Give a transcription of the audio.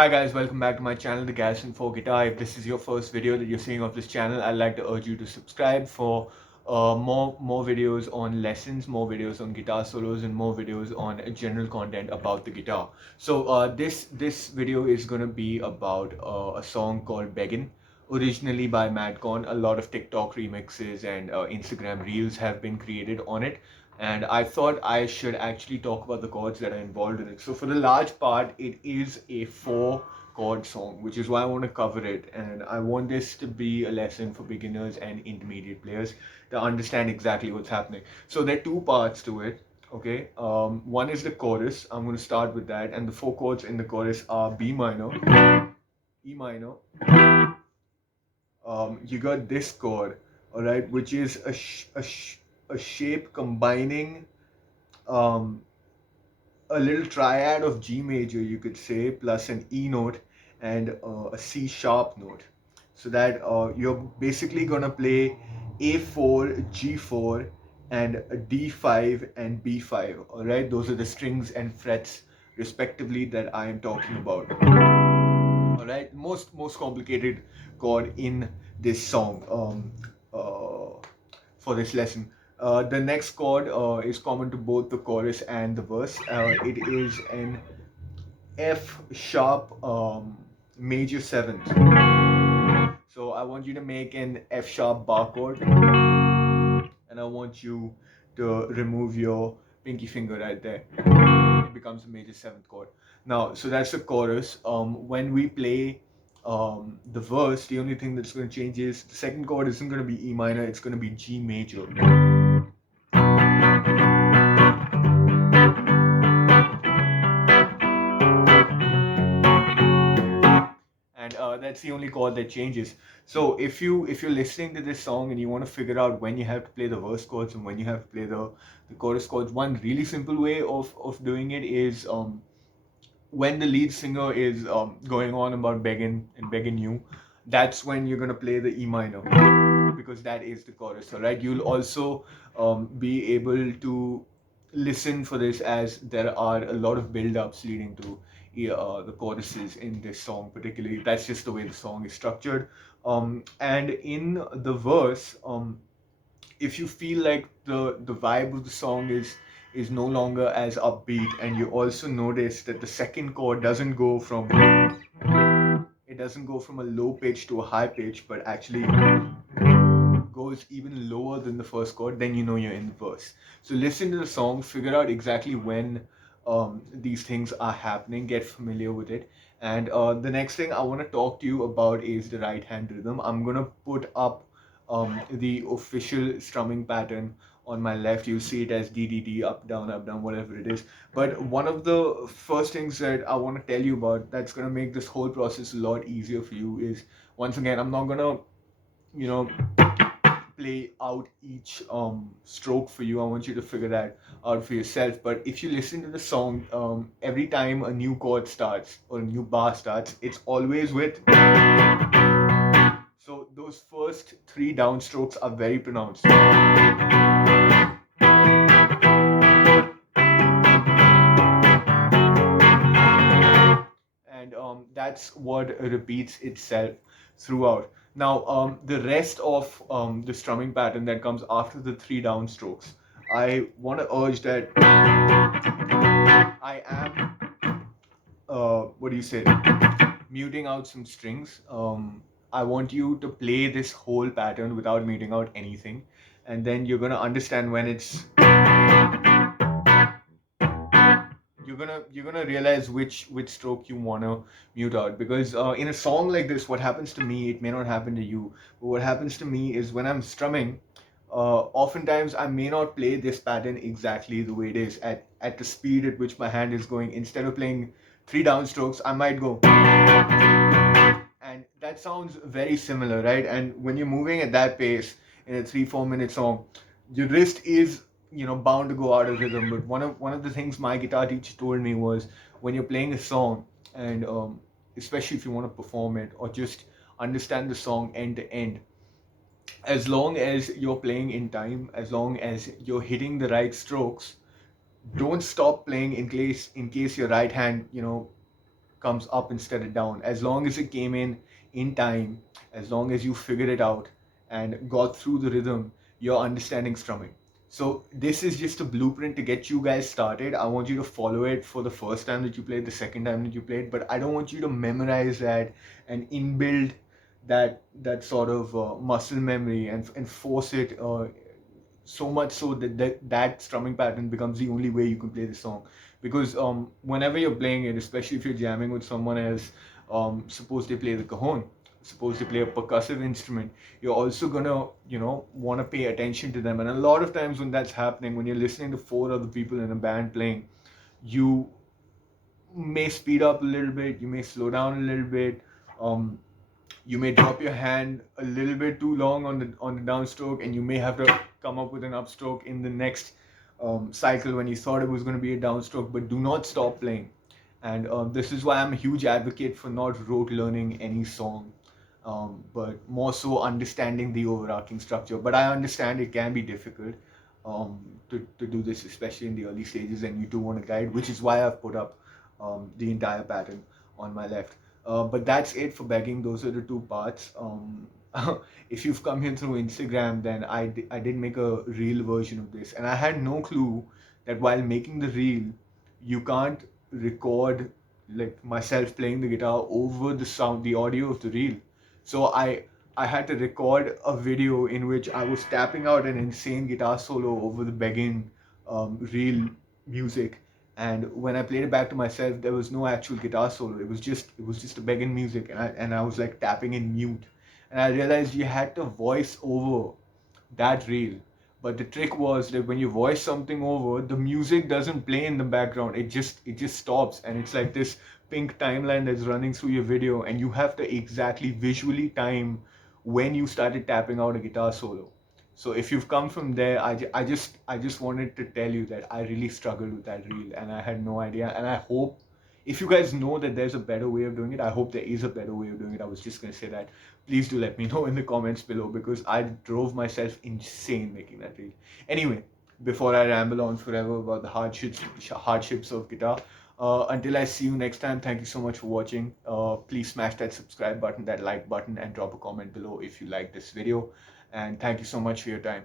Hi guys, welcome back to my channel, the Garrison for Guitar. If this is your first video that you're seeing of this channel, I'd like to urge you to subscribe for more videos on lessons, more videos on guitar solos, and more videos on general content about the guitar. So this video is gonna be about a song called Beggin, originally by Madcon. A lot of TikTok remixes and Instagram reels have been created on it, and I thought I should actually talk about the chords that are involved in it. So for the large part, it is a 4 chord song, which is why I want to cover it, and I want this to be a lesson for beginners and intermediate players to understand exactly what's happening. So there are 2 parts to it. Okay, one is the chorus. I'm going to start with that, and the 4 chords in the chorus are B minor, E minor. You got this chord, all right, which is a shape combining um, a little triad of G major, you could say, plus an E note and a C sharp note. So that you're basically gonna play A4, G4, and a D5 and B5. All right, those are the strings and frets respectively that I am talking about. All right, most complicated chord in this song. For this lesson. The next chord is common to both the chorus and the verse. It is an F sharp major 7th. So I want you to make an F sharp bar chord, and I want you to remove your pinky finger right there. It becomes a major 7th chord. Now, so that's the chorus. When we play the verse, the only thing that's going to change is the second chord isn't going to be E minor, it's going to be G major. And that's the only chord that changes. So if you're listening to this song and you want to figure out when you have to play the verse chords and when you have to play the chorus chords, one really simple way of doing it is when the lead singer is going on about begging and begging you, that's when you're gonna play the E minor, because that is the chorus. All right, you'll also be able to listen for this, as there are a lot of build-ups leading to the choruses in this song particularly. That's just the way the song is structured. And in the verse, if you feel like the vibe of the song is no longer as upbeat, and you also notice that the second chord doesn't go from a low pitch to a high pitch, but actually goes even lower than the first chord, then you know you're in the verse. So listen to the song, figure out exactly when these things are happening, get familiar with it. And the next thing I want to talk to you about is the right hand rhythm. I'm going to put up the official strumming pattern on my left. You'll see it as DDD, up, down, whatever it is. But one of the first things that I want to tell you about that's going to make this whole process a lot easier for you is, once again, I'm not going to, you know, play out each stroke for you. I want you to figure that out for yourself. But if you listen to the song, every time a new chord starts or a new bar starts, it's always with. So those first 3 downstrokes are very pronounced. And that's what repeats itself throughout. Now, the rest of the strumming pattern that comes after the 3 downstrokes, I want to urge that I am, what do you say, muting out some strings. I want you to play this whole pattern without muting out anything, and then you're gonna understand when it's. You're gonna realize which stroke you wanna mute out, because in a song like this, what happens to me, it may not happen to you, but what happens to me is when I'm strumming, oftentimes I may not play this pattern exactly the way it is at the speed at which my hand is going. Instead of playing 3 downstrokes, I might go, and that sounds very similar, right? And when you're moving at that pace in a 3-4 minute song, your wrist is, bound to go out of rhythm. But one of the things my guitar teacher told me was, when you're playing a song, and especially if you want to perform it or just understand the song end to end, as long as you're playing in time, as long as you're hitting the right strokes, don't stop playing in case your right hand, comes up instead of down. As long as it came in time, as long as you figured it out and got through the rhythm, you're understanding strumming. So this is just a blueprint to get you guys started. I want you to follow it for the first time that you played, the second time that you played, but I don't want you to memorize that and inbuild that sort of muscle memory and force it so much so that strumming pattern becomes the only way you can play the song. Because whenever you're playing it, especially if you're jamming with someone else, suppose they play the cajon, suppose they play a percussive instrument, you're also gonna want to pay attention to them. And a lot of times when that's happening, when you're listening to four other people in a band playing, you may speed up a little bit, you may slow down a little bit, um, you may drop your hand a little bit too long on the downstroke, and you may have to come up with an upstroke in the next cycle when you thought it was going to be a downstroke. But do not stop playing. And this is why I'm a huge advocate for not rote learning any song, but more so understanding the overarching structure. But I understand it can be difficult to do this, especially in the early stages, and you do want to guide, which is why I've put up the entire pattern on my left. But that's it for begging. Those are the two parts. If you've come here through Instagram, then I did make a reel version of this, and I had no clue that while making the reel, you can't record like myself playing the guitar over the sound, the audio of the reel. So I had to record a video in which I was tapping out an insane guitar solo over the Beggin reel music. And when I played it back to myself, there was no actual guitar solo. It was just a Beggin music, and I was like tapping in mute. And I realized you had to voice over that reel. But the trick was that when you voice something over, the music doesn't play in the background. It just stops, and it's like this pink timeline that's running through your video, and you have to exactly visually time when you started tapping out a guitar solo. So if you've come from there, I just wanted to tell you that I really struggled with that reel, and I had no idea. And I hope if you guys know that there's a better way of doing it, I hope there is a better way of doing it. I was just going to say that. Please do let me know in the comments below, because I drove myself insane making that reel. Anyway, before I ramble on forever about the hardships of guitar, until I see you next time, thank you so much for watching. Please smash that subscribe button, that like button, and drop a comment below if you like this video. And thank you so much for your time.